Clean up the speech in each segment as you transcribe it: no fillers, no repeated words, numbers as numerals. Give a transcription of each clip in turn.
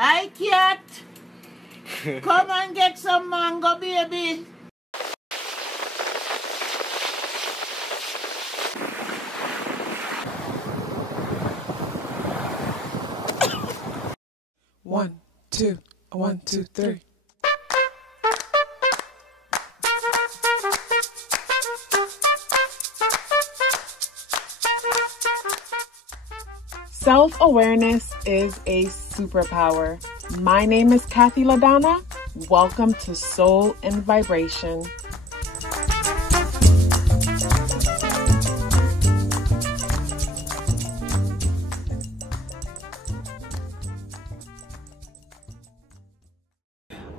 Hi, cat. Come and get some mango, baby. One, two, 1, 2, 3. Self-awareness is a superpower. My name is KathyLaDonna. Welcome to Soul and Vibration.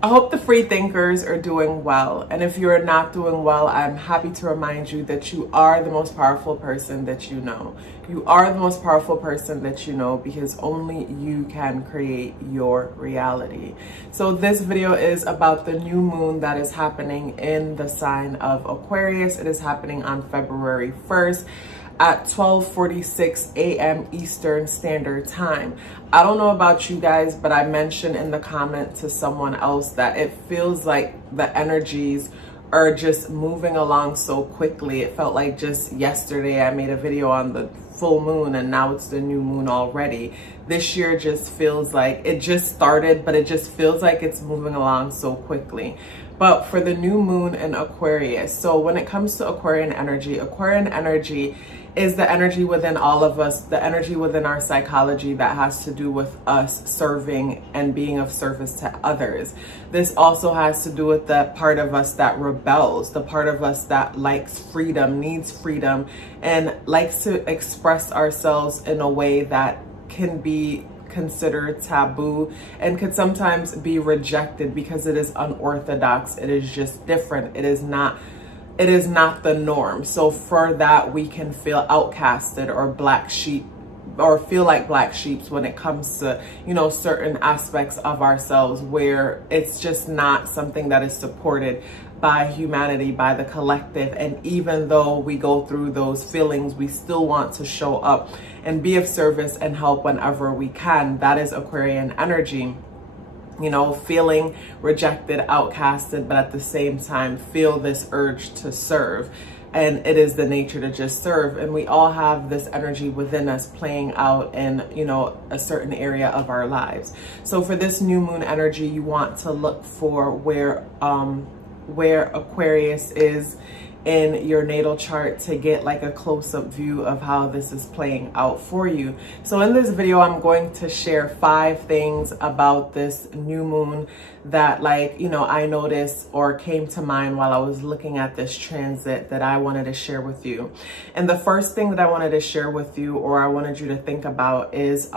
I hope the free thinkers are doing well. And if you're not doing well, I'm happy to remind you that you are the most powerful person that you know. You are the most powerful person that you know because only you can create your reality. So this video is about the new moon that is happening in the sign of Aquarius. It is happening on February 1st. At 12:46 a.m. Eastern Standard Time. I don't know about you guys, but I mentioned in the comment to someone else that it feels like the energies are just moving along so quickly. It felt like just yesterday I made a video on the full moon and now it's the new moon already. This year just feels like it just started, but it just feels like it's moving along so quickly. But for the new moon in Aquarius, so when it comes to Aquarian energy is the energy within all of us, the energy within our psychology that has to do with us serving and being of service to others. This also has to do with the part of us that rebels, the part of us that likes freedom, needs freedom, and likes to express ourselves in a way that can be considered taboo and could sometimes be rejected because it is unorthodox. It is just different. It is not the norm. So for that, we can feel outcasted or black sheep, or feel like black sheep when it comes to, you know, certain aspects of ourselves where it's just not something that is supported by humanity, by the collective. And even though we go through those feelings, we still want to show up and be of service and help whenever we can. That is Aquarian energy. You know, feeling rejected, outcasted, but at the same time feel this urge to serve. And it is the nature to just serve. And we all have this energy within us playing out in, you know, a certain area of our lives. So for this new moon energy, you want to look for where Aquarius is in your natal chart to get like a close-up view of how this is playing out for you. So in this video, I'm going to share 5 things about this new moon that, like, you know, I noticed or came to mind while I was looking at this transit that I wanted to share with you. And the first thing that I wanted to share with you, or I wanted you to think about, is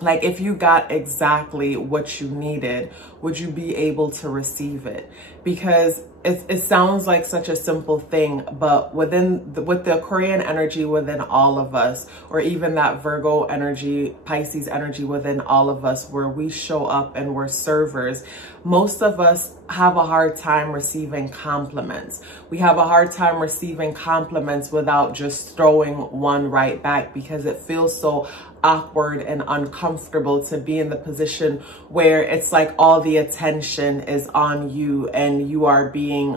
like, if you got exactly what you needed, would you be able to receive it? Because it sounds like such a simple thing, but with the Aquarian energy within all of us, or even that Virgo energy, Pisces energy within all of us, where we show up and we're servers, most of us have a hard time receiving compliments. We have a hard time receiving compliments without just throwing one right back, because it feels so awkward and uncomfortable to be in the position where it's like all the attention is on you and you are being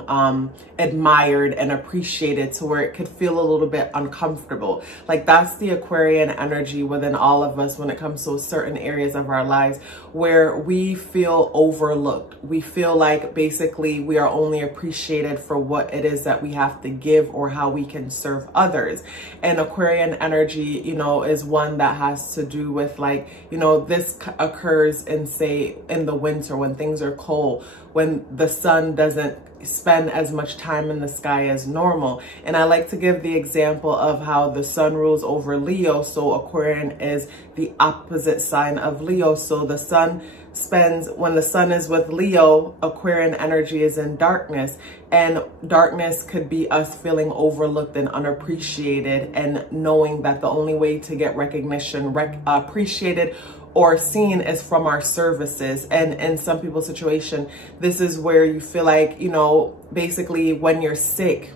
admired and appreciated, to where it could feel a little bit uncomfortable. Like, that's the Aquarian energy within all of us when it comes to certain areas of our lives where we feel overlooked. We feel like basically we are only appreciated for what it is that we have to give or how we can serve others. And Aquarian energy, you know, is one that has to do with, like, you know, this occurs in, say, in the winter when things are cold, when the sun doesn't spend as much time in the sky as normal. And I like to give the example of how the sun rules over Leo. So Aquarian is the opposite sign of Leo. So the sun spends, when the sun is with Leo, Aquarian energy is in darkness, and darkness could be us feeling overlooked and unappreciated, and knowing that the only way to get recognition, appreciated or seen is from our services. And in some people's situation, this is where you feel like, you know, basically when you're sick,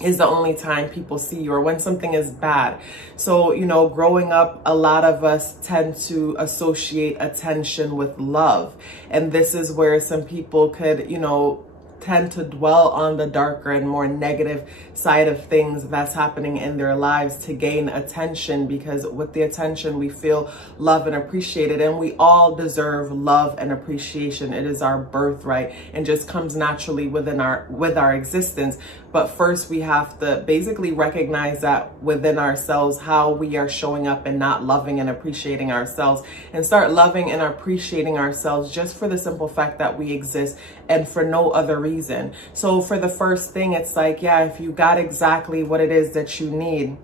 is the only time people see you, or when something is bad. So, you know, growing up, a lot of us tend to associate attention with love. And this is where some people could, you know, tend to dwell on the darker and more negative side of things that's happening in their lives to gain attention, because with the attention we feel love and appreciated, and we all deserve love and appreciation. It is our birthright and just comes naturally with our existence. But first we have to basically recognize that within ourselves, how we are showing up and not loving and appreciating ourselves, and start loving and appreciating ourselves just for the simple fact that we exist and for no other reason. So for the first thing, it's like, yeah, if you got exactly what it is that you need,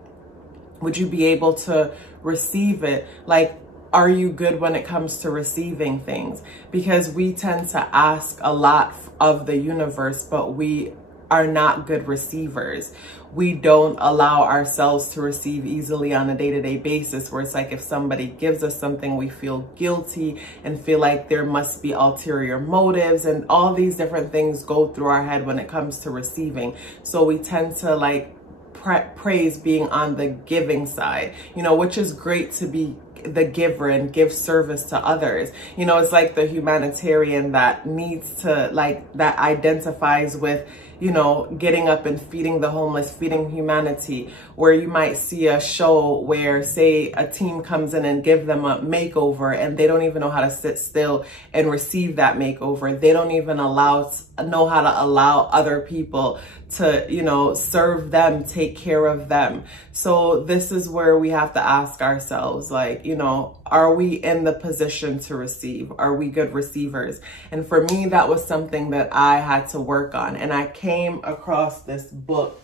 would you be able to receive it? Like, are you good when it comes to receiving things? Because we tend to ask a lot of the universe, but we are not good receivers. We don't allow ourselves to receive easily on a day-to-day basis, where it's like if somebody gives us something, we feel guilty and feel like there must be ulterior motives, and all these different things go through our head when it comes to receiving. So we tend to like praise being on the giving side, you know, which is great to be the giver and give service to others. You know, it's like the humanitarian that needs to, like, that identifies with, you know, getting up and feeding the homeless, feeding humanity, where you might see a show where, say, a team comes in and give them a makeover, and they don't even know how to sit still and receive that makeover. They don't even know how to allow other people to, you know, serve them, take care of them. So this is where we have to ask ourselves, like, you know, are we in the position to receive? Are we good receivers? And for me, that was something that I had to work on. And I came across this book,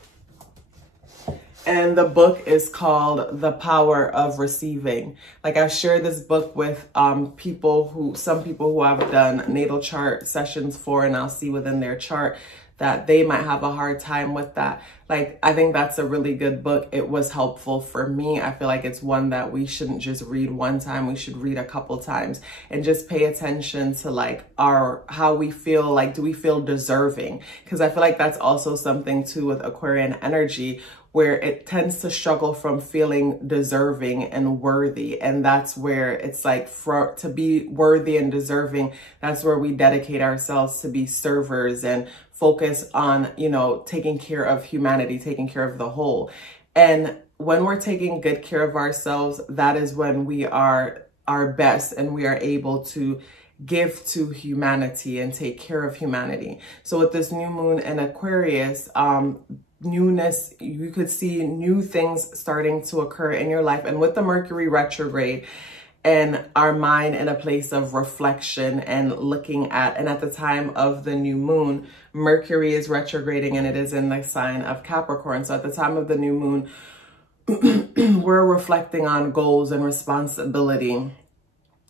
and the book is called The Power of Receiving. Like, I've shared this book with some people who I've done natal chart sessions for, and I'll see within their chart that they might have a hard time with that. Like, I think that's a really good book. It was helpful for me. I feel like it's one that we shouldn't just read one time. We should read a couple times and just pay attention to, like, how we feel. Like, do we feel deserving? Because I feel like that's also something too with Aquarian energy, where it tends to struggle from feeling deserving and worthy. And that's where it's like, to be worthy and deserving, that's where we dedicate ourselves to be servers and focus on, you know, taking care of humanity, taking care of the whole. And when we're taking good care of ourselves, that is when we are our best and we are able to give to humanity and take care of humanity. So with this new moon in Aquarius, newness, you could see new things starting to occur in your life. And with the Mercury retrograde and our mind in a place of reflection and looking at, and at the time of the new moon, Mercury is retrograding and it is in the sign of Capricorn. So at the time of the new moon, we're reflecting on goals and responsibility.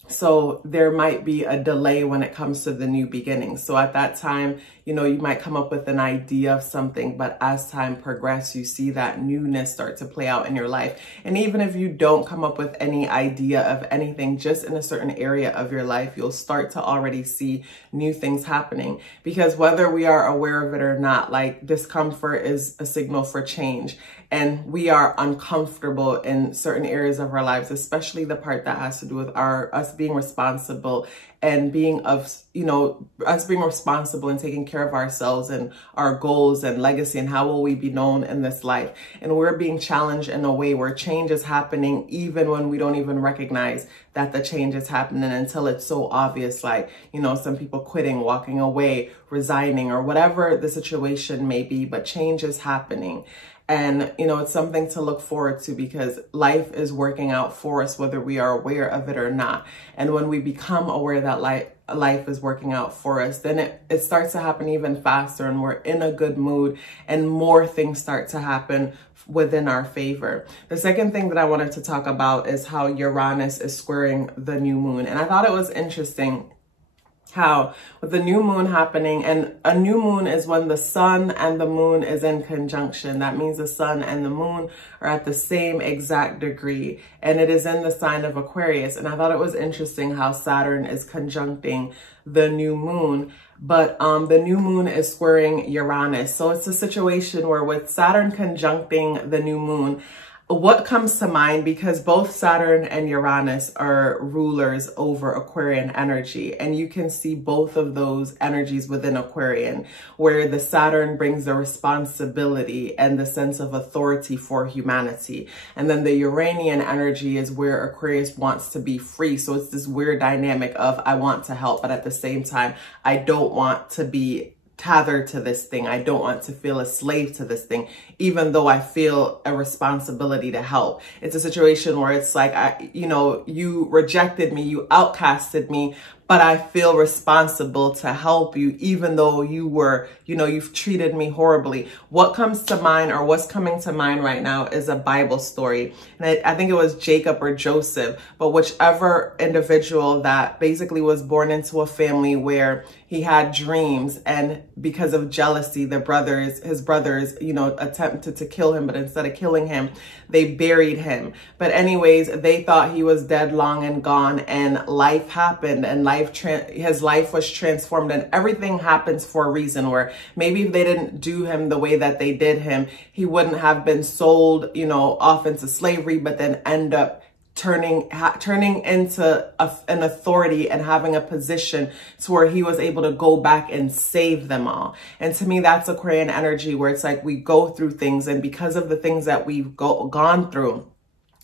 So there might be a delay when it comes to the new beginning. So at that time, you know, you might come up with an idea of something, but as time progresses, you see that newness start to play out in your life. And even if you don't come up with any idea of anything, just in a certain area of your life, you'll start to already see new things happening. Because whether we are aware of it or not, like, discomfort is a signal for change. And we are uncomfortable in certain areas of our lives, especially the part that has to do with us being responsible and being responsible and taking care of ourselves and our goals and legacy and how will we be known in this life. And we're being challenged in a way where change is happening even when we don't even recognize that the change is happening until it's so obvious, like, you know, some people quitting, walking away, resigning, or whatever the situation may be, but change is happening. And, you know, it's something to look forward to because life is working out for us, whether we are aware of it or not. And when we become aware that life is working out for us, then it starts to happen even faster and we're in a good mood and more things start to happen within our favor. The second thing that I wanted to talk about is how Uranus is squaring the new moon. And I thought it was interesting how with the new moon happening, and a new moon is when the sun and the moon is in conjunction. That means the sun and the moon are at the same exact degree, and it is in the sign of Aquarius. And I thought it was interesting how Saturn is conjuncting the new moon, but the new moon is squaring Uranus. So it's a situation where with Saturn conjuncting the new moon, what comes to mind, because both Saturn and Uranus are rulers over Aquarian energy, and you can see both of those energies within Aquarian, where the Saturn brings the responsibility and the sense of authority for humanity, and then the Uranian energy is where Aquarius wants to be free. So it's this weird dynamic of I want to help, but at the same time I don't want to be tethered to this thing. I don't want to feel a slave to this thing, even though I feel a responsibility to help. It's a situation where it's like, you rejected me, you outcasted me, but I feel responsible to help you, even though you were, you've treated me horribly. What comes to mind, or what's coming to mind right now, is a Bible story. And I think it was Jacob or Joseph, but whichever individual that basically was born into a family where he had dreams, and because of jealousy, his brothers, attempted to kill him, but instead of killing him, they buried him. But anyways, they thought he was dead, long and gone, and life happened, and his life was transformed, and everything happens for a reason, where maybe if they didn't do him the way that they did him, he wouldn't have been sold, off into slavery, but then end up turning into an authority and having a position to where he was able to go back and save them all. And to me, that's Aquarian energy, where it's like we go through things, and because of the things that we've gone through,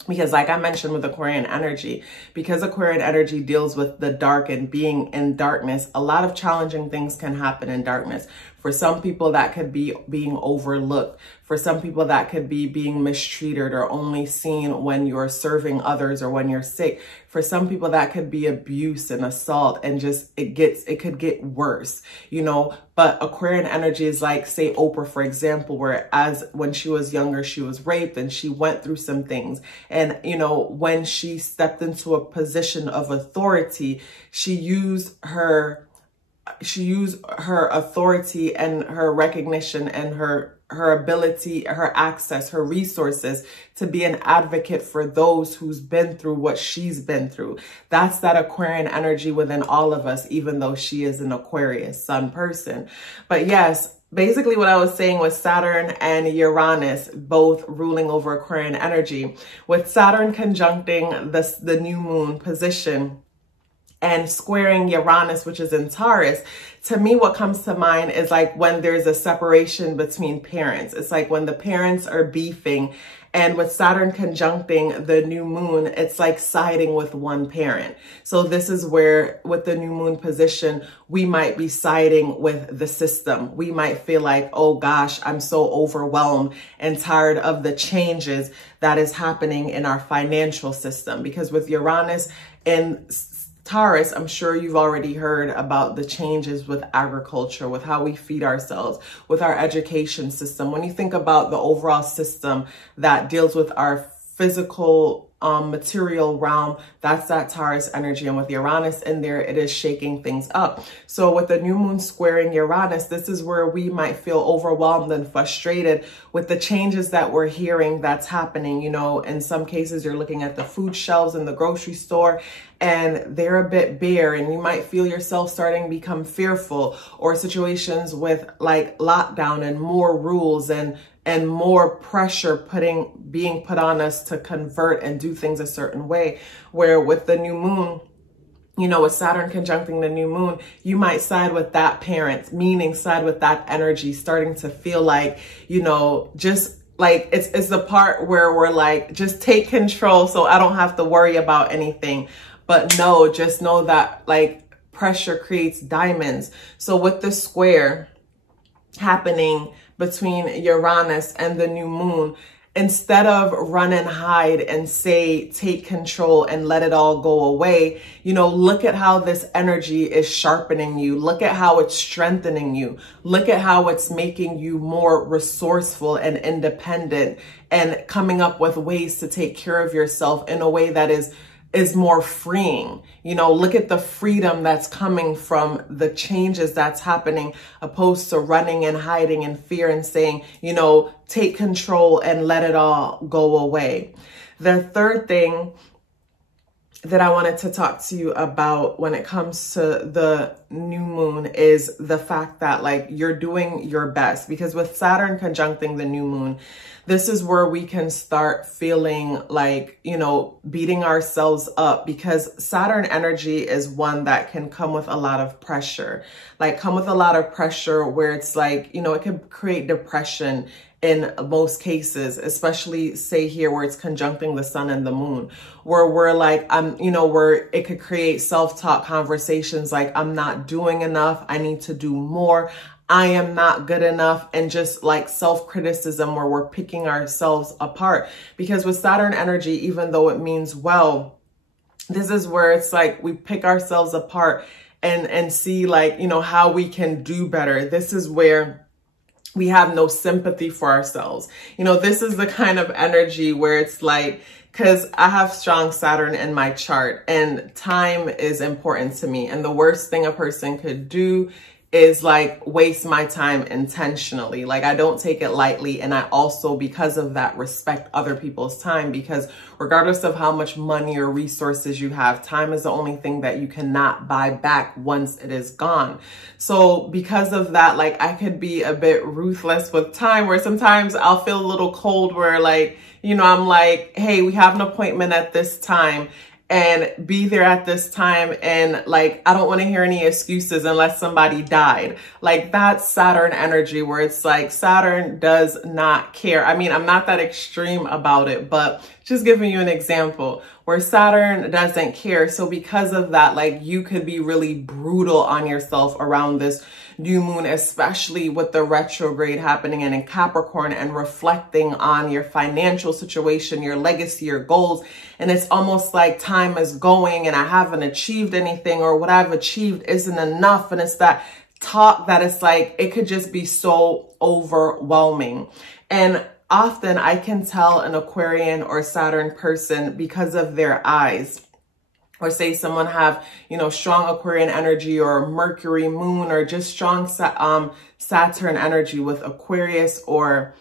because like I mentioned with Aquarian energy, because Aquarian energy deals with the dark and being in darkness, a lot of challenging things can happen in darkness. For some people, that could be being overlooked. For some people, that could be being mistreated or only seen when you're serving others or when you're sick. For some people, that could be abuse and assault, and just it could get worse, But Aquarian energy is like, say, Oprah, for example, where when she was younger, she was raped and she went through some things. And, when she stepped into a position of authority, she used her authority and her recognition and her ability, her access, her resources to be an advocate for those who's been through what she's been through. That's that Aquarian energy within all of us, even though she is an Aquarius sun person. But yes, basically what I was saying was Saturn and Uranus both ruling over Aquarian energy, with Saturn conjuncting the new moon position and squaring Uranus, which is in Taurus. To me, what comes to mind is like when there's a separation between parents. It's like when the parents are beefing, and with Saturn conjuncting the new moon, it's like siding with one parent. So this is where, with the new moon position, we might be siding with the system. We might feel like, oh gosh, I'm so overwhelmed and tired of the changes that is happening in our financial system. Because with Uranus and Taurus, I'm sure you've already heard about the changes with agriculture, with how we feed ourselves, with our education system. When you think about the overall system that deals with our physical material realm, that's that Taurus energy. And with Uranus in there, it is shaking things up. So with the new moon squaring Uranus, this is where we might feel overwhelmed and frustrated with the changes that we're hearing that's happening. In some cases, you're looking at the food shelves in the grocery store and they're a bit bare, and you might feel yourself starting to become fearful, or situations with like lockdown and more rules and more pressure being put on us to convert and do things a certain way, where with the new moon, with Saturn conjuncting the new moon, you might side with that parent, meaning side with that energy, starting to feel like, just like it's the part where we're like, just take control so I don't have to worry about anything. But no, just know that like pressure creates diamonds. So with the square happening between Uranus and the new moon, instead of run and hide and say, take control and let it all go away, look at how this energy is sharpening you. Look at how it's strengthening you. Look at how it's making you more resourceful and independent, and coming up with ways to take care of yourself in a way that is is more freeing. You know, look at the freedom that's coming from the changes that's happening, opposed to running and hiding in fear and saying, you know, take control and let it all go away. The third thing that I wanted to talk to you about when it comes to the new moon is the fact that, like, you're doing your best, because with Saturn conjuncting the new moon, this is where we can start feeling like, you know, beating ourselves up, because Saturn energy is one that can come with a lot of pressure, where it's like, you know, it can create depression in most cases, especially say here where it's conjuncting the sun and the moon, where we're like, you know, where it could create self-talk conversations like, I'm not doing enough, I need to do more, I am not good enough, and just like self-criticism where we're picking ourselves apart. Because with Saturn energy, even though it means well, this is where it's like we pick ourselves apart and see, like, you know, how we can do better. This is where we have no sympathy for ourselves. You know, this is the kind of energy where it's like, because I have strong Saturn in my chart and time is important to me. And the worst thing a person could do is like waste my time intentionally. Like, I don't take it lightly. And I also, because of that, respect other people's time, because regardless of how much money or resources you have, time is the only thing that you cannot buy back once it is gone. So because of that, like, I could be a bit ruthless with time, where sometimes I'll feel a little cold, where, like, you know, I'm like, hey, we have an appointment at this time, and be there at this time. And like, I don't want to hear any excuses unless somebody died. Like, that's Saturn energy, where it's like Saturn does not care. I mean, I'm not that extreme about it, but just giving you an example where Saturn doesn't care. So because of that, like, you could be really brutal on yourself around this new moon, especially with the retrograde happening in Capricorn and reflecting on your financial situation, your legacy, your goals. And it's almost like time is going and I haven't achieved anything, or what I've achieved isn't enough. And it's that talk that it's like, it could just be so overwhelming. And often I can tell an Aquarian or Saturn person because of their eyes. Or say someone have, you know, strong Aquarian energy or Mercury moon, or just strong Saturn energy with Aquarius or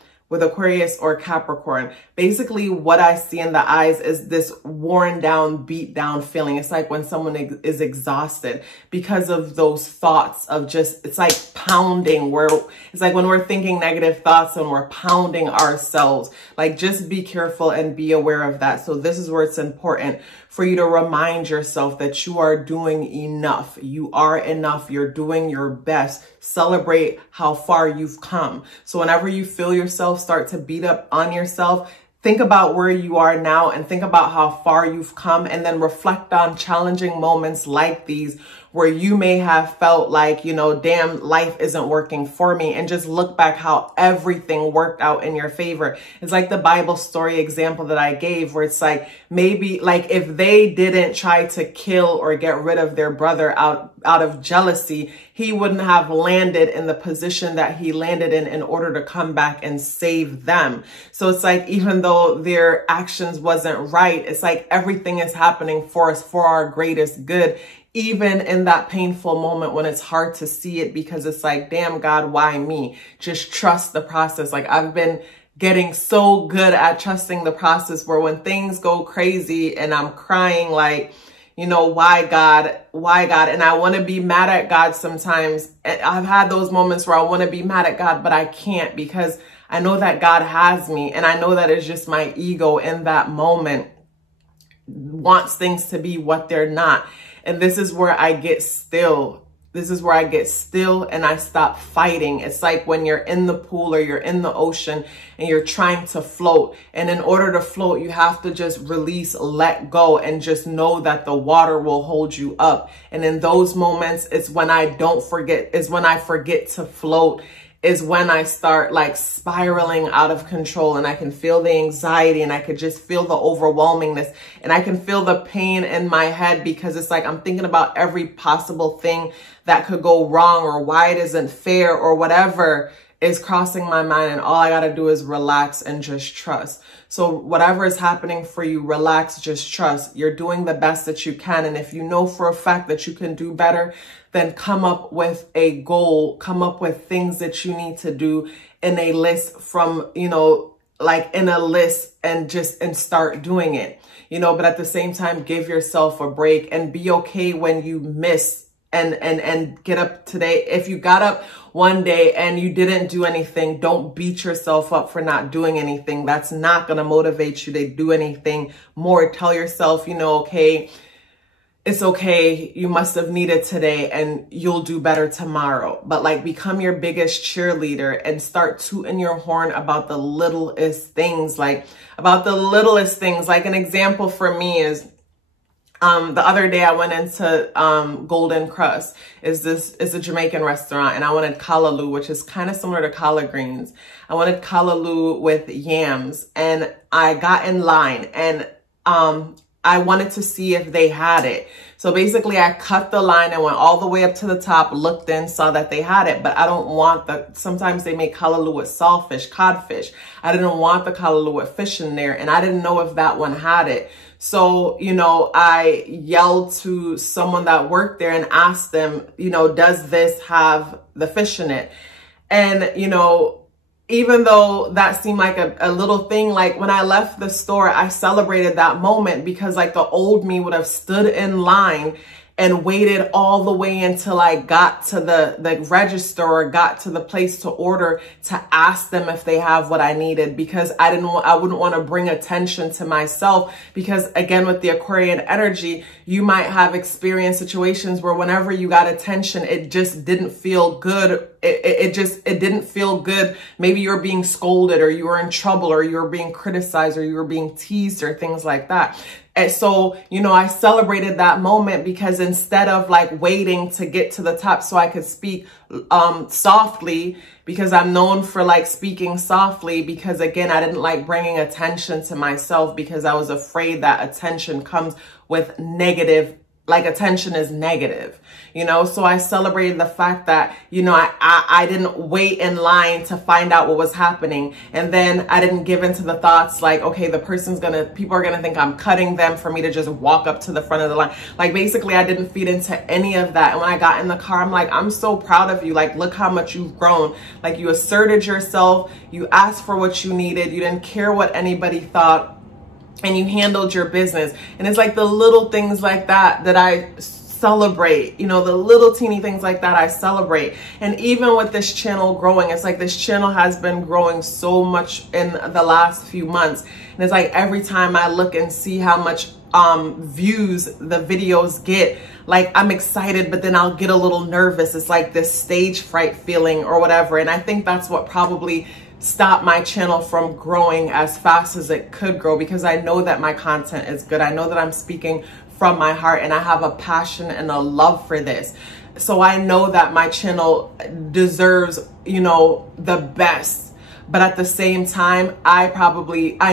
Capricorn. Basically, what I see in the eyes is this worn down, beat down feeling. It's like when someone is exhausted because of those thoughts of just, it's like pounding, where it's like when we're thinking negative thoughts and we're pounding ourselves. Like, just be careful and be aware of that. So this is where it's important for you to remind yourself that you are doing enough. You are enough. You're doing your best. Celebrate how far you've come. So whenever you feel yourself start to beat up on yourself, think about where you are now and think about how far you've come, and then reflect on challenging moments like these where you may have felt like, you know, damn, life isn't working for me, and just look back how everything worked out in your favor. It's like the Bible story example that I gave, where it's like, maybe like if they didn't try to kill or get rid of their brother out of jealousy, he wouldn't have landed in the position that he landed in order to come back and save them. So it's like, even though their actions wasn't right, it's like everything is happening for us for our greatest good, even in that painful moment when it's hard to see it, because it's like, damn, God, why me? Just trust the process. Like, I've been getting so good at trusting the process, where when things go crazy and I'm crying, like, you know, why God? Why God? And I want to be mad at God sometimes. I've had those moments where I want to be mad at God, but I can't, because I know that God has me. And I know that it's just my ego in that moment wants things to be what they're not. And this is where I get still. This is where I get still and I stop fighting. It's like when you're in the pool or you're in the ocean and you're trying to float. And in order to float, you have to just release, let go, and just know that the water will hold you up. And in those moments, it's when I forget to float, is when I start like spiraling out of control, and I can feel the anxiety, and I could just feel the overwhelmingness, and I can feel the pain in my head, because it's like I'm thinking about every possible thing that could go wrong, or why it isn't fair, or whatever. is crossing my mind, and all I got to do is relax and just trust. So whatever is happening for you, relax, just trust. You're doing the best that you can. And if you know for a fact that you can do better, then come up with a goal, come up with things that you need to do in a list from, you know, like in a list, and start doing it, you know, but at the same time, give yourself a break and be okay when you miss and get up today. If you got up one day and you didn't do anything, don't beat yourself up for not doing anything. That's not going to motivate you to do anything more. Tell yourself, you know, okay, it's okay. You must have needed today and you'll do better tomorrow. But like, become your biggest cheerleader and start tooting your horn about the littlest things, like an example for me is, the other day I went into Golden Crust. It's a Jamaican restaurant, and I wanted kalaloo, which is kind of similar to collard greens. I wanted kalaloo with yams, and I got in line, and I wanted to see if they had it. So basically I cut the line and went all the way up to the top, looked in, saw that they had it, but I don't want sometimes they make kalaloo with saltfish, codfish. I didn't want the kalaloo with fish in there, and I didn't know if that one had it. So, you know, I yelled to someone that worked there and asked them, you know, does this have the fish in it? And, you know, even though that seemed like a little thing, like when I left the store, I celebrated that moment because like the old me would have stood in line and waited all the way until I got to the register or got to the place to order to ask them if they have what I needed, because I wouldn't want to bring attention to myself, because again, with the Aquarian energy, you might have experienced situations where whenever you got attention, it just didn't feel good. It didn't feel good. Maybe you were being scolded, or you were in trouble, or you were being criticized, or you were being teased, or things like that. And so, you know, I celebrated that moment because instead of like waiting to get to the top so I could speak softly, because I'm known for like speaking softly, because again, I didn't like bringing attention to myself because I was afraid that attention comes with negative, like attention is negative, you know? So I celebrated the fact that, you know, I didn't wait in line to find out what was happening. And then I didn't give into the thoughts like, okay, people are gonna think I'm cutting them for me to just walk up to the front of the line. Like basically I didn't feed into any of that. And when I got in the car, I'm like, I'm so proud of you. Like, look how much you've grown. Like, you asserted yourself, you asked for what you needed, you didn't care what anybody thought, and you handled your business. And it's like the little things like that that I celebrate, you know, the little teeny things like that I celebrate. And even with this channel growing, it's like this channel has been growing so much in the last few months. And it's like every time I look and see how much views the videos get, like I'm excited, but then I'll get a little nervous. It's like this stage fright feeling or whatever. And I think that's what probably stop my channel from growing as fast as it could grow, because I know that my content is good. I know that I'm speaking from my heart, and I have a passion and a love for this. So I know that my channel deserves, you know, the best. But at the same time, I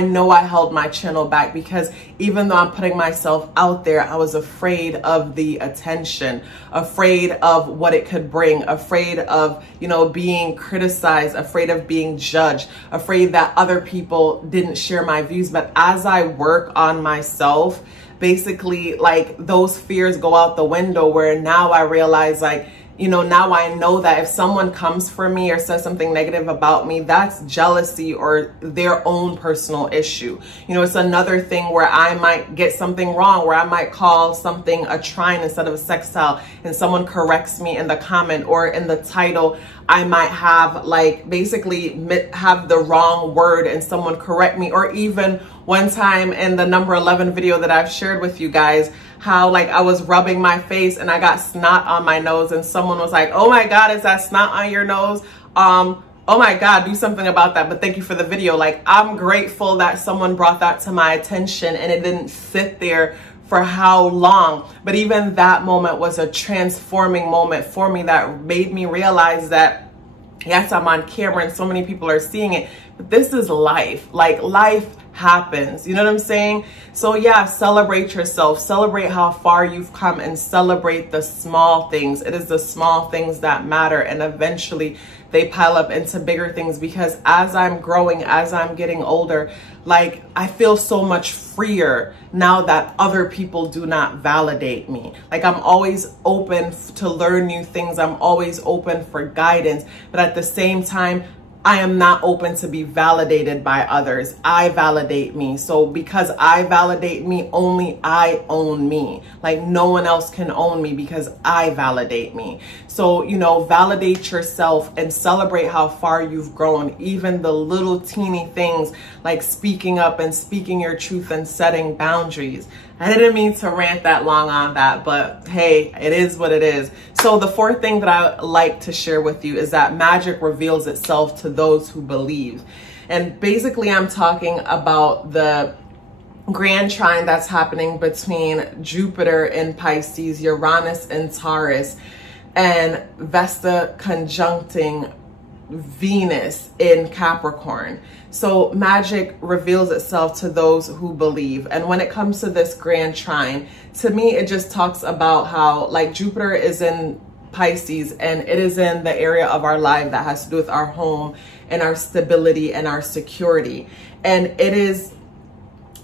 know I held my channel back, because even though I'm putting myself out there, I was afraid of the attention, afraid of what it could bring, afraid of, you know, being criticized, afraid of being judged, afraid that other people didn't share my views. But as I work on myself, basically like those fears go out the window, where now I realize, like, you know, now I know that if someone comes for me or says something negative about me, that's jealousy or their own personal issue. You know, it's another thing where I might get something wrong, where I might call something a trine instead of a sextile, and someone corrects me in the comment or in the title. I might have like basically have the wrong word and someone correct me. Or even one time in the number 11 video that I've shared with you guys, how like I was rubbing my face and I got snot on my nose, and someone was like, oh my God, is that snot on your nose? Oh my God, do something about that. But thank you for the video. Like, I'm grateful that someone brought that to my attention, and it didn't sit there for how long. But even that moment was a transforming moment for me that made me realize that, yes, I'm on camera and so many people are seeing it, but this is life. Like, life happens. You know what I'm saying? So yeah, celebrate yourself, celebrate how far you've come, and celebrate the small things. It is the small things that matter, and eventually they pile up into bigger things, because as I'm growing, as I'm getting older, like, I feel so much freer now that other people do not validate me. Like, I'm always open to learn new things. I'm always open for guidance, but at the same time, I am not open to be validated by others. I validate me. So because I validate me, only I own me. Like, no one else can own me because I validate me. So, you know, validate yourself and celebrate how far you've grown. Even the little teeny things like speaking up and speaking your truth and setting boundaries. I didn't mean to rant that long on that, but hey, it is what it is. So the fourth thing that I like to share with you is that magic reveals itself to those who believe. And basically, I'm talking about the grand trine that's happening between Jupiter in Pisces, Uranus in Taurus, and Vesta conjuncting Venus in Capricorn. So magic reveals itself to those who believe. And when it comes to this grand trine, to me, it just talks about how, like, Jupiter is in Pisces, and it is in the area of our life that has to do with our home and our stability and our security. And it is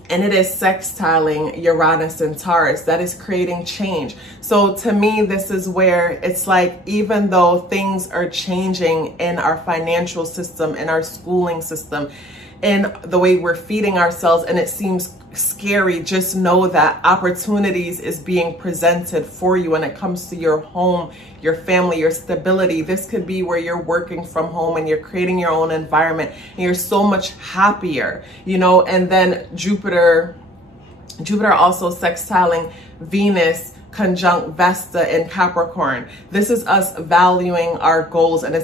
sextiling Uranus and Taurus that is creating change. So to me, this is where it's like, even though things are changing in our financial system, in our schooling system, in the way we're feeding ourselves, and it seems scary, just know that opportunities is being presented for you when it comes to your home, your family, your stability. This could be where you're working from home and you're creating your own environment and you're so much happier, you know. And then Jupiter also sextiling Venus conjunct Vesta in Capricorn. This is us valuing our goals and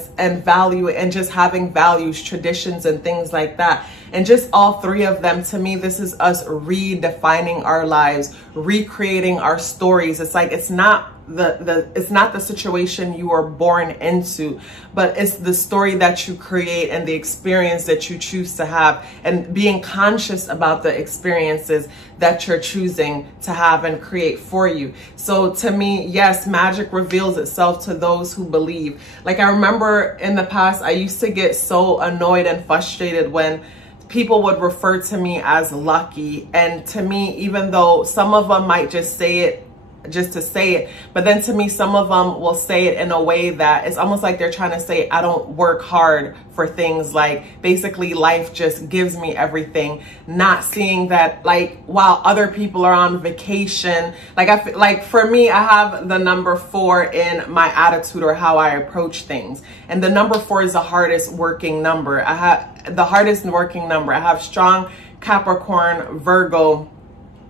just having values, traditions, and things like that. And just all three of them, to me, this is us redefining our lives, recreating our stories. It's like, it's not the situation you were born into, but it's the story that you create and the experience that you choose to have, and being conscious about the experiences that you're choosing to have and create for you. So to me, yes, magic reveals itself to those who believe. Like, I remember in the past, I used to get so annoyed and frustrated when people would refer to me as lucky. And to me, even though some of them might just say it just to say it, but then to me, some of them will say it in a way that it's almost like they're trying to say, I don't work hard for things. Like, basically life just gives me everything, not seeing that, like, while other people are on vacation, like for me, I have the number 4 in my attitude or how I approach things. And the number 4 is the hardest working number. I have strong Capricorn, Virgo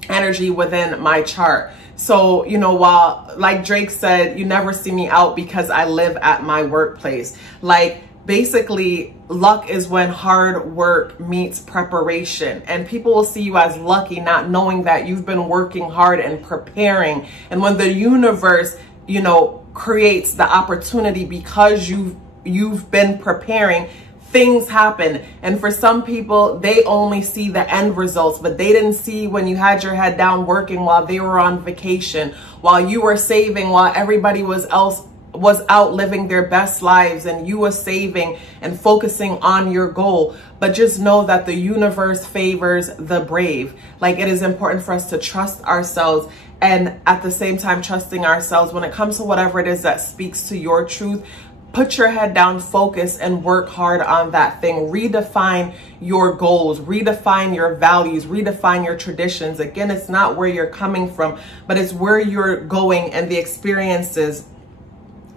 energy within my chart. So, you know, while, like Drake said, you never see me out because I live at my workplace. Like, basically, luck is when hard work meets preparation. And people will see you as lucky, not knowing that you've been working hard and preparing. And when the universe, you know, creates the opportunity because you've been preparing, things happen. And for some people, they only see the end results, but they didn't see when you had your head down working while they were on vacation, while you were saving, while everybody was out living their best lives, and you were saving and focusing on your goal. But just know that the universe favors the brave. Like, it is important for us to trust ourselves, and at the same time trusting ourselves when it comes to whatever it is that speaks to your truth. Put your head down, focus, and work hard on that thing. Redefine your goals, redefine your values, redefine your traditions. Again, it's not where you're coming from, but it's where you're going and the experiences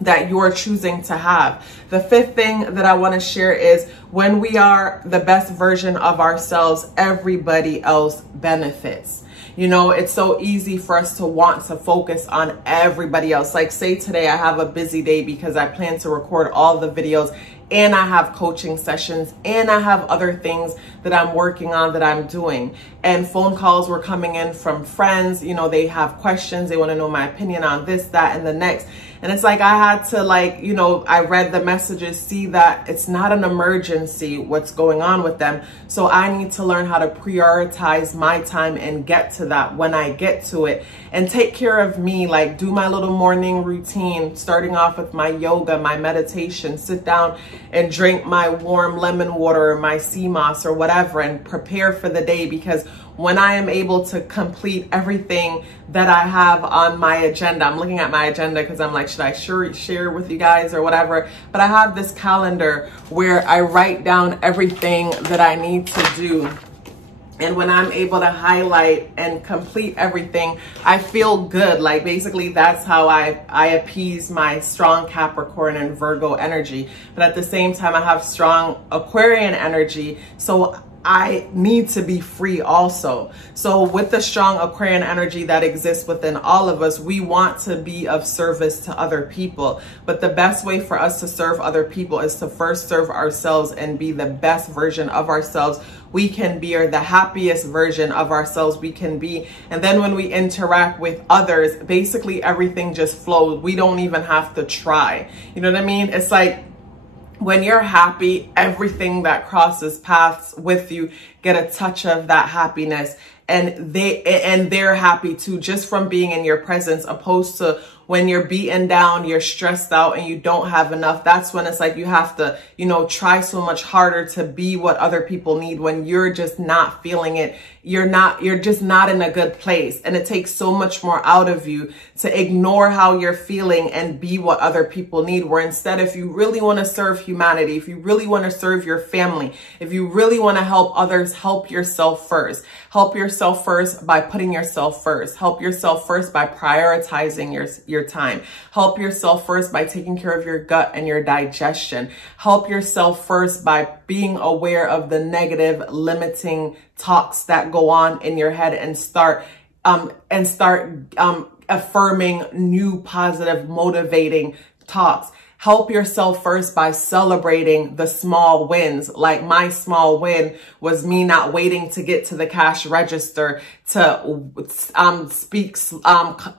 that you're choosing to have. The fifth thing that I want to share is, when we are the best version of ourselves, everybody else benefits. You know, it's so easy for us to want to focus on everybody else. Like, say today I have a busy day because I plan to record all the videos, and I have coaching sessions, and I have other things that I'm working on, that I'm doing. And phone calls were coming in from friends. You know, they have questions. They want to know my opinion on this, that, and the next. And it's like I had to, like, you know, I read the messages, see that it's not an emergency what's going on with them. So I need to learn how to prioritize my time and get to that when I get to it, and take care of me, like do my little morning routine, starting off with my yoga, my meditation, sit down and drink my warm lemon water or my sea moss or whatever, and prepare for the day. Because when I am able to complete everything that I have on my agenda, I'm looking at my agenda because I'm like, should I share with you guys or whatever? But I have this calendar where I write down everything that I need to do. And when I'm able to highlight and complete everything, I feel good. Like basically that's how I appease my strong Capricorn and Virgo energy. But at the same time, I have strong Aquarian energy. So I need to be free also. So with the strong Aquarian energy that exists within all of us, we want to be of service to other people. But the best way for us to serve other people is to first serve ourselves and be the best version of ourselves we can be, or the happiest version of ourselves we can be. And then when we interact with others, basically everything just flows. We don't even have to try. You know what I mean? It's like, when you're happy, everything that crosses paths with you get a touch of that happiness, and they're happy too, just from being in your presence, opposed to when you're beaten down, you're stressed out and you don't have enough. That's when it's like you have to, you know, try so much harder to be what other people need when you're just not feeling it. You're just not in a good place. And it takes so much more out of you to ignore how you're feeling and be what other people need. Where instead, if you really want to serve humanity, if you really want to serve your family, if you really want to help others, help yourself first. Help yourself first by putting yourself first. Help yourself first by prioritizing your time. Help yourself first by taking care of your gut and your digestion. Help yourself first by being aware of the negative, limiting talks that go on in your head, and start affirming new, positive, motivating talks. Help yourself first by celebrating the small wins. Like my small win was me not waiting to get to the cash register to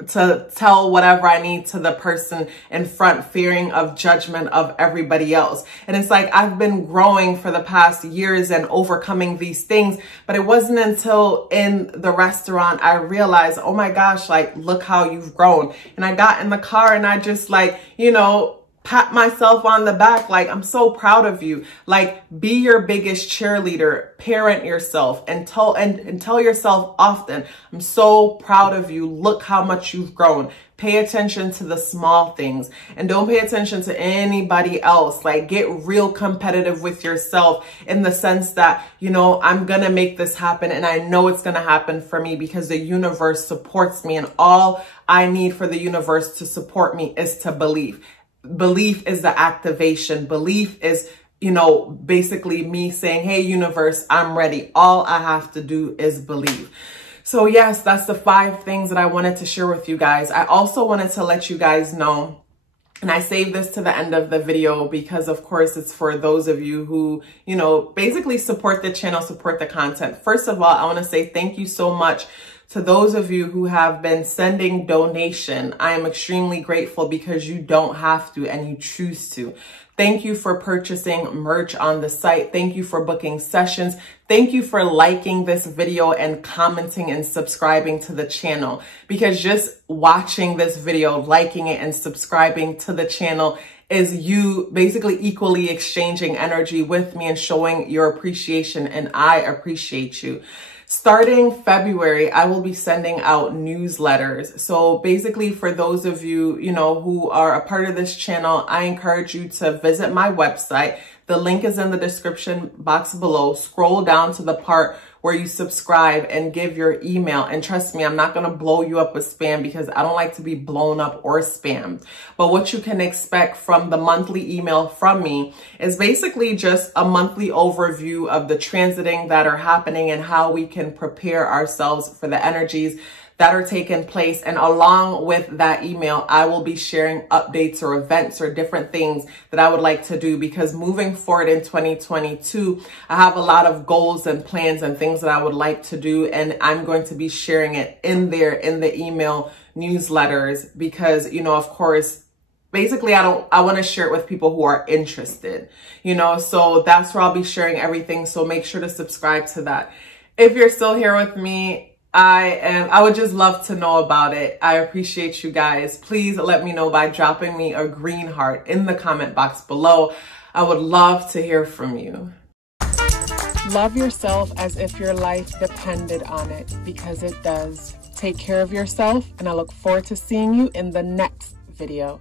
to tell whatever I need to the person in front, fearing of judgment of everybody else. And it's like I've been growing for the past years and overcoming these things, but it wasn't until in the restaurant I realized, oh my gosh, like look how you've grown. And I got in the car and I just like, you know, pat myself on the back, like I'm so proud of you. Like be your biggest cheerleader, parent yourself, and tell yourself often, I'm so proud of you. Look how much you've grown. Pay attention to the small things and don't pay attention to anybody else. Like get real competitive with yourself in the sense that, you know, I'm going to make this happen and I know it's going to happen for me because the universe supports me, and all I need for the universe to support me is to believe. Belief is the activation. Belief is, you know, basically me saying, hey, universe, I'm ready. All I have to do is believe. So yes, that's the 5 things that I wanted to share with you guys. I also wanted to let you guys know, and I saved this to the end of the video because of course it's for those of you who, you know, basically support the channel, support the content. First of all, I want to say thank you so much to those of you who have been sending donation. I am extremely grateful because you don't have to and you choose to. Thank you for purchasing merch on the site. Thank you for booking sessions. Thank you for liking this video and commenting and subscribing to the channel, because just watching this video, liking it and subscribing to the channel is you basically equally exchanging energy with me and showing your appreciation, and I appreciate you. Starting February, I will be sending out newsletters. So basically for those of you, you know, who are a part of this channel, I encourage you to visit my website. The link is in the description box below. Scroll down to the part where you subscribe and give your email. And trust me, I'm not going to blow you up with spam because I don't like to be blown up or spammed. But what you can expect from the monthly email from me is basically just a monthly overview of the transiting that are happening and how we can prepare ourselves for the energies that are taking place. And along with that email, I will be sharing updates or events or different things that I would like to do, because moving forward in 2022, I have a lot of goals and plans and things that I would like to do. And I'm going to be sharing it in there in the email newsletters because, you know, of course, basically I want to share it with people who are interested, you know, so that's where I'll be sharing everything. So make sure to subscribe to that. If you're still here with me, I would just love to know about it. I appreciate you guys. Please let me know by dropping me a green heart in the comment box below. I would love to hear from you. Love yourself as if your life depended on it, because it does. Take care of yourself, and I look forward to seeing you in the next video.